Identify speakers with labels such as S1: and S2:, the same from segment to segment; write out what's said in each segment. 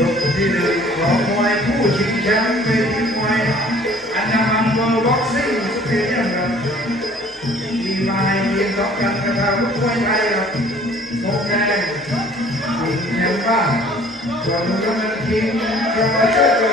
S1: ยกที่หนึ่ของมวยคู่ชิงแชมป์เป็นมวอันดามันเวิล์กซิ่สเดียมครับทีมายทีมสองกันกระาวุฒิวยไทครับทงแดงทีแชมป์บ้านส่วนกำลังทีมเยาชนเกิ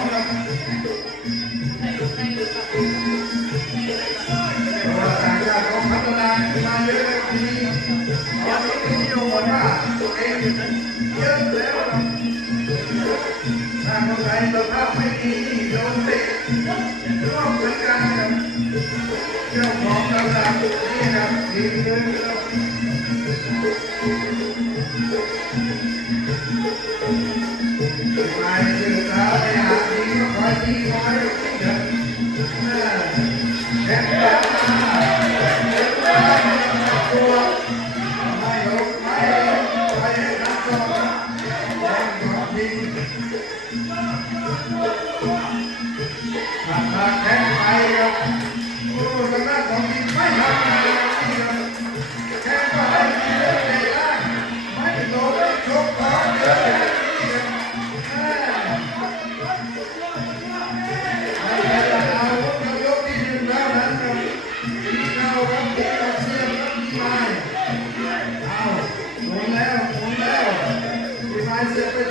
S1: มีเยอะมีวันนี้ที่โยนว่าตัวเองเยอะแล้วทางใคสภาพไม่ดียนมเหมือนกันเจ้ของตลาดนี่นะมีเยอะแล้วไปศึกษาไปหาดีก็คอยดีคอย ทีหัแข้ไปครับโอ้ทางด้านของทีไม่ทำงา Gracias.